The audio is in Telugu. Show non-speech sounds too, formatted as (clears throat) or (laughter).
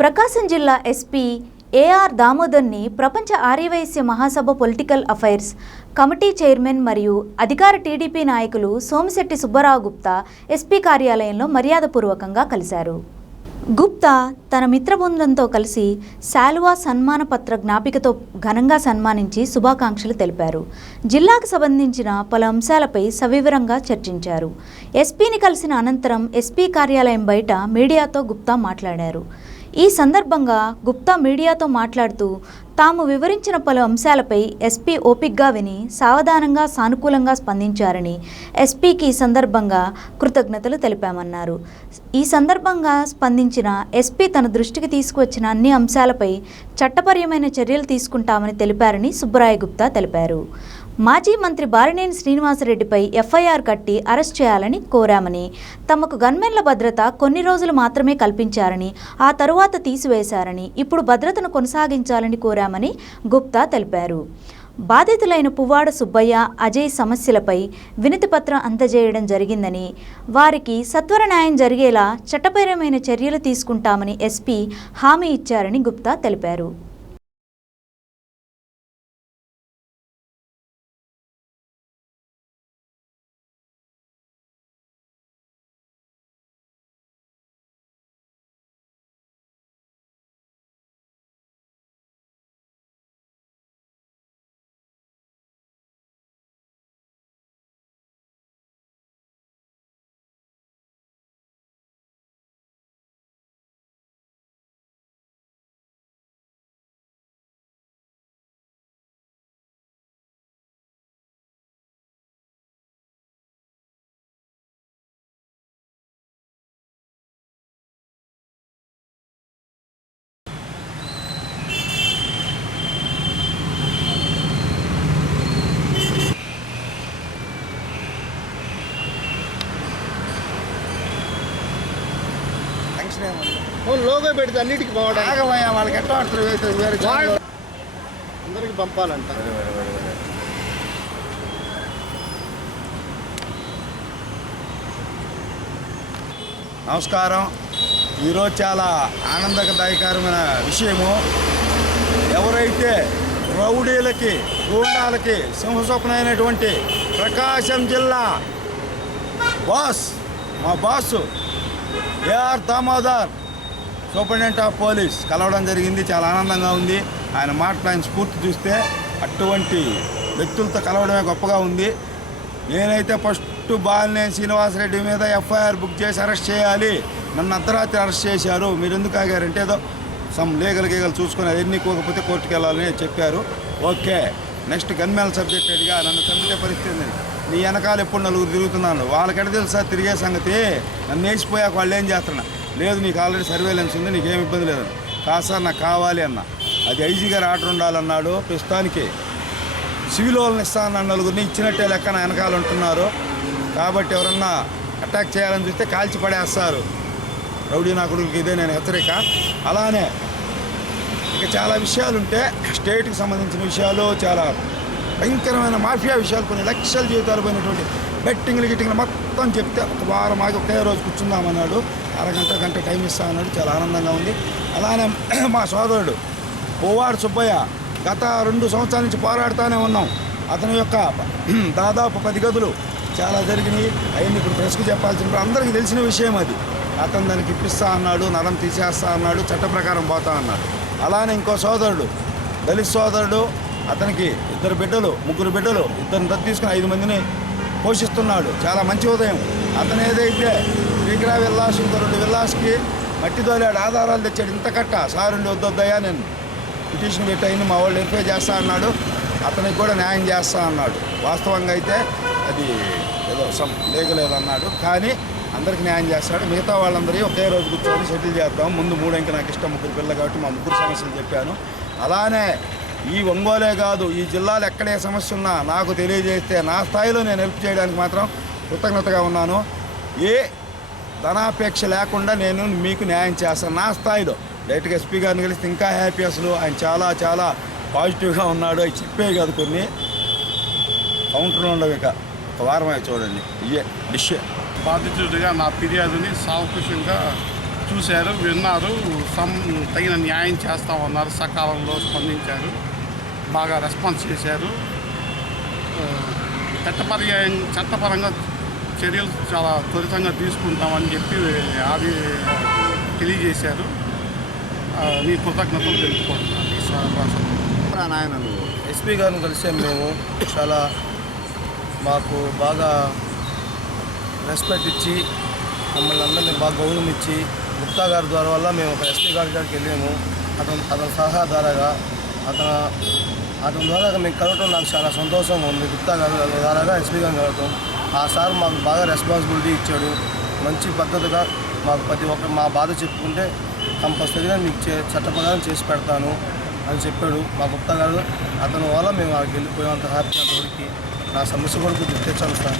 ప్రకాశం జిల్లా ఎస్పీ ఏఆర్ దామోదర్ని ప్రపంచ Arya Vysya Mahasabha political affairs committee chairman మరియు అధికార టీడీపీ నాయకులు సోమిశెట్టి సుబ్బారావు గుప్తా ఎస్పీ కార్యాలయంలో మర్యాదపూర్వకంగా కలిశారు. గుప్తా తన మిత్రబృందంతో కలిసి శాలువా సన్మాన పత్ర జ్ఞాపికతో ఘనంగా సన్మానించి శుభాకాంక్షలు తెలిపారు. జిల్లాకు సంబంధించిన పలు అంశాలపై సవివరంగా చర్చించారు. ఎస్పీని కలిసిన అనంతరం ఎస్పీ కార్యాలయం బయట మీడియాతో గుప్తా మాట్లాడారు. ఈ సందర్భంగా గుప్తా మీడియాతో మాట్లాడుతూ తాము వివరించిన పలు అంశాలపై ఎస్పీ ఓపిక్గా విని సావధానంగా సానుకూలంగా స్పందించారని ఎస్పీకి ఈ సందర్భంగా కృతజ్ఞతలు తెలిపామన్నారు. ఈ సందర్భంగా స్పందించిన ఎస్పీ తన దృష్టికి తీసుకువచ్చిన అన్ని అంశాలపై చట్టపరమైన చర్యలు తీసుకుంటామని తెలిపారని సుబ్బరాయ గుప్తా తెలిపారు. మాజీ మంత్రి బారినేని శ్రీనివాసరెడ్డిపై ఎఫ్ఐఆర్ కట్టి అరెస్ట్ చేయాలని కోరామని తమకు గన్మెన్ల భద్రత కొన్ని రోజులు మాత్రమే కల్పించారని ఆ తరువాత తీసివేశారని ఇప్పుడు భద్రతను కొనసాగించాలని కోరామని గుప్తా తెలిపారు. బాధితులైన పువ్వాడ సుబ్బయ్య అజయ్ సమస్యలపై వినతిపత్రం అందజేయడం జరిగిందని వారికి సత్వర న్యాయం జరిగేలా చట్టపరమైన చర్యలు తీసుకుంటామని ఎస్పీ హామీ ఇచ్చారని గుప్తా తెలిపారు. ఏముంది అవును లోగో పెడితే అన్నిటికి పోవడం ఆగమయ్యా వాళ్ళకి ఎట్లా వేసేది వేరే అందరికి పంపాలంట. నమస్కారం. ఈరోజు చాలా ఆనందదాయకరమైన విషయము. ఎవరైతే రౌడీలకి గూండాలకి సింహస్వప్నమైనటువంటి ప్రకాశం జిల్లా బాస్ మా boss AR Damodar. Superintendent of police. కలవడం జరిగింది చాలా ఆనందంగా ఉంది. ఆయన మాటలు ఆయన స్ఫూర్తి చూస్తే అటువంటి వ్యక్తులతో కలవడమే గొప్పగా ఉంది. నేనైతే ఫస్ట్ బాలినేని శ్రీనివాసరెడ్డి మీద ఎఫ్ఐఆర్ బుక్ చేసి అరెస్ట్ చేయాలి. నన్ను అర్ధరాత్రి అరెస్ట్ చేశారు. మీరు ఎందుకు ఆగారంటే ఏదో సమ్ లీగల్ గీగలు చూసుకుని అది ఎన్ని కోకపోతే కోర్టుకు వెళ్ళాలని చెప్పారు. ఓకే. నెక్స్ట్ గన్మేల సబ్జెక్ట్ అడిగా నన్ను చంపితే పరిస్థితి ఉంది. నీ వెనకాల ఎప్పుడు నలుగురు తిరుగుతున్నాను. వాళ్ళకెట తెలుసా తిరిగే సంగతి? నన్ను వేసిపోయాక వాళ్ళు ఏం చేస్తున్నా? లేదు నీకు ఆల్రెడీ సర్వేలెన్స్ ఉంది నీకేం ఇబ్బంది లేదని కాదు సార్ నాకు కావాలి అన్న. అది ఐజీ గారు ఆర్డర్ ఉండాలన్నాడు ప్రస్తుతానికి. సివిల్ వాళ్ళని ఇస్తానన్న నలుగురిని. ఇచ్చినట్టే లెక్క నా వెనకాల ఉంటున్నారు. కాబట్టి ఎవరన్నా అటాక్ చేయాలని చూస్తే కాల్చి పడేస్తారు. రౌడీ నా కొడుకుకి ఇదే నేను హెచ్చరిక. అలానే ఇక చాలా విషయాలు ఉంటే స్టేట్కి సంబంధించిన విషయాలు చాలా భయంకరమైన మాఫియా విషయాలు కొన్ని లక్షల జీవితాలు పోయినటువంటి బెట్టింగ్లు గిట్టింగ్లు మొత్తం చెప్తే ఒక వారం ఆగి ఒకే రోజు కూర్చుందామన్నాడు. అరగంట గంట టైం ఇస్తామన్నాడు చాలా ఆనందంగా ఉంది. అలానే (clears throat) మా సోదరుడు పోవాడు సుబ్బయ్య గత రెండు సంవత్సరాల నుంచి పోరాడుతూనే ఉన్నాం. అతని యొక్క (clears throat) దాదాపు పది గదులు చాలా జరిగినాయి. అవన్నీ ఇప్పుడు ప్రెస్కు చెప్పాల్సిన అందరికీ తెలిసిన విషయం అది. అతను దానికి ఇప్పిస్తా అన్నాడు నరం తీసేస్తా అన్నాడు చట్ట ప్రకారం పోతా అన్నాడు. అలానే ఇంకో సోదరుడు దళిత్ సోదరుడు అతనికి ఇద్దరు బిడ్డలు ముగ్గురు బిడ్డలు ఇద్దరిని దత్తు తీసుకుని ఐదు మందిని పోషిస్తున్నాడు. చాలా మంచి ఉదయం. అతను ఏదైతే శ్రీకరా విల్లాస్ ఇంకో రెండు విల్లాస్కి మట్టి తోలాడు ఆధారాలు తెచ్చాడు ఇంత కట్ట. సారుండి వద్దొద్దయ్యా నేను పిటిషన్ పెట్టాయని మా వాళ్ళు ఎక్కువ చేస్తా అన్నాడు. అతనికి కూడా న్యాయం చేస్తా అన్నాడు. వాస్తవంగా అయితే అది ఏదో సమ్ లేగలేదన్నాడు. కానీ అందరికి న్యాయం చేస్తాడు. మిగతా వాళ్ళందరూ ఒకే రోజు కూర్చొని సెటిల్ చేద్దాం. ముందు మూడు ఇంకా నాకు ఇష్టం ముగ్గురు పిల్లలు కాబట్టి మా ముగ్గురు సమస్యలు చెప్పాను. అలానే ఈ ఒంగోలే కాదు ఈ జిల్లాలో ఎక్కడే సమస్య ఉన్నా నాకు తెలియజేస్తే నా స్థాయిలో నేను హెల్ప్ చేయడానికి మాత్రం కృతజ్ఞతగా ఉన్నాను. ఏ ధనాపేక్ష లేకుండా నేను మీకు న్యాయం చేస్తాను. నా స్థాయిలో డైరెక్ట్గా ఎస్పీ గారిని కలిసి ఇంకా హ్యాపీ అసలు. ఆయన చాలా చాలా పాజిటివ్గా ఉన్నాడు. అవి చెప్పే కాదు కొన్ని. కౌంటర్లో ఉండవు ఇక. ఒక వారం చూడండి. ఇయే డిష్. బాధితుడిగా నా ఫిర్యాదుని సావకుశంగా చూశారు విన్నారు సం తగిన న్యాయం చేస్తామన్నారు సకాలంలో స్పందించారు బాగా రెస్పాన్స్ చేశారు. చట్టపర్యాయం చట్టపరంగా చర్యలు చాలా త్వరితంగా తీసుకుంటామని చెప్పి అది తెలియజేశారు. మీ నీ కృతజ్ఞతలు తెలుసుకుంటున్నాను నాయన ఎస్పీ గారిని కలిసే మేము చాలా మాకు బాగా రెస్పెక్ట్ ఇచ్చి మమ్మల్ని అందరినీ బాగా గౌరవం ఇచ్చి గుప్తా గారి ద్వారా వల్ల మేము ఒక ఎస్పీ గారి దగ్గరికి వెళ్ళాము. అతను అతని సలహా ద్వారాగా అతను అతని ద్వారా మేము కలవటం నాకు చాలా సంతోషంగా ఉంది. గుప్తా గారి ద్వారాగా ఎస్పీ గారిని కలవటం. ఆ సార్ మాకు బాగా రెస్పాన్సిబిలిటీ ఇచ్చాడు. మంచి పద్ధతిగా మాకు ప్రతి ఒక్క మా బాధ చెప్పుకుంటే కంపల్సరీగా మీకు చే చట్టప్రకారం చేసి పెడతాను అని చెప్పాడు. మా గుప్తా గారు అతని వల్ల మేము అక్కడికి వెళ్ళిపోయాం అంత హ్యాపీ అంతవరకు నా సమస్య కూడా కొద్దిగా తెచ్చాను సార్.